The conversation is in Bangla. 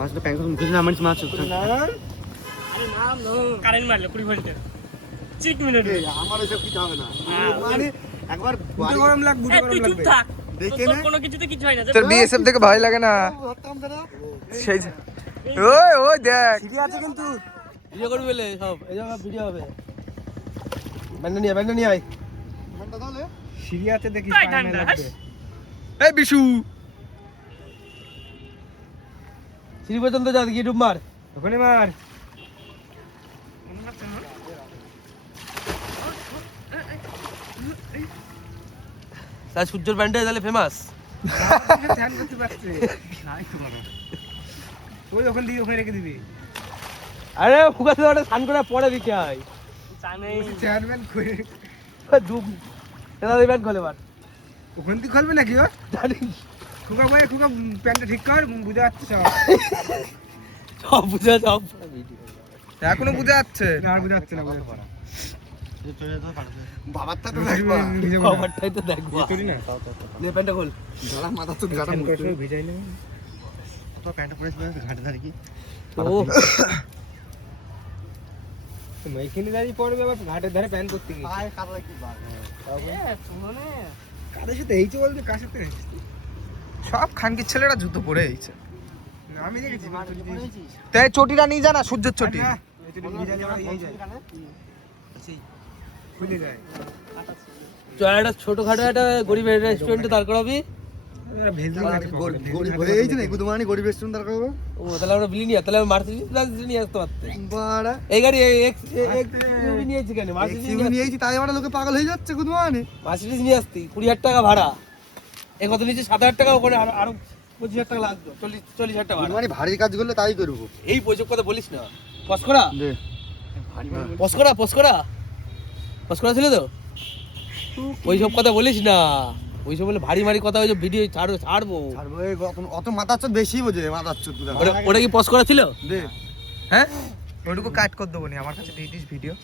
মাছ তো প্যাঙ্ক মুখে না মাছ মাছ আরে নাম নো কারেন্ট মারলো 20 ভোল্টের চিক মিনিট আমার এসব কিছু হবে না মানে একবার বুটে গরম লাগবে তুই চুপ থাক দেখে তোর নে কোনো কিছুতে কিছু হয় না তোর বিএসএফ দেখে ভয় লাগে না সেই ওই ওই দেখ সিডি আছে কিন্তু ভিডিও করবি বলে সব এই যে ভিডিও হবে ব্যান্ডা নিয়ে আয় মনটা তাহলে সিডি আছে দেখি তাই পায়ে ঠান্ডা, লাগবে এই বিশু সিডি পর্যন্ত যা দেখি ডুব মার ওখানে মার তাই সূর্যর ব্যান্ডে তাহলে ফেমাস ধ্যান করতে পারছে ওই ওখান দিয়ে ওখানে রেখে দিবি আরে ফুকাতে ওটা স্নান করে পরে দিতে হয় জানে চেয়ারম্যান খুলে ডুব এটা ব্যান্ড খোলে বার ওখান থেকে খুলবে নাকি ও জানি খুকা ভাই খুকা প্যান্টটা ঠিক কর বুঝা যাচ্ছে সব বুঝা সব এখনো বুঝে যাচ্ছে না আর বুঝা যাচ্ছে না বুঝা বাবারটা তো দেখবা বাবারটাই তো দেখবো তোরি না নে প্যান্টটা খোল যারা মাথা তো গাটা মুখে ভিজাই নে তো প্যান্টটা পরে ঘাটে ধারে কি ও তুমি এখানে দাঁড়িয়ে পড়বে আবার ঘাটের ধারে প্যান করতে গিয়ে পায়ে কাদা কি বার শুনে কাদের সাথে এইছে বলতে কার সাথে সব খানকির ছেলেরা জুতো পরে এইছে আমি দেখেছি তাই চটিটা নিয়ে যা না সূর্যের চটি খুলে যায় চল একটা ছোটখাটো একটা গরিবের রেস্টুরেন্টে দাঁড় করাবি গরিব হয়ে এইছে না গুদমানি গরিব রেস্টুরেন্ট দাঁড় করবো ও তাহলে আমরা বিলি নিয়ে তাহলে মার্সিডিজ নিয়ে আসতে পারতে বাড়া এই গাড়ি নিয়েছি কেন এক্সইউ নিয়ে এইছি তাই আমরা লোকে পাগল হয়ে যাচ্ছে গুদমানি মার্সিডিজ নিয়ে আসতি 20,000 টাকা ভাড়া এই কত নিচে 7,000 টাকা ওখানে আরো 25,000 টাকা লাগতো 40,000 টাকা ভাড়া গুদমানি ভারী কাজ করলে তাই করবো এই বৈঠক কথা বলিস না পসকরা দে পসকরা ছিল তো ওইসব কথা বলিস না ওইসব বলে ভারী ভারী কথা ওই যে ভিডিও ছাড়বো ছাড়বো এই অত মাথার চোদ বেশি বোঝে মাথার চোদ ওটা কি পসকরা ছিল দে হ্যাঁ ওইটুকু কাট করে দেবো নি আমার কাছে দিয়ে দিস ভিডিও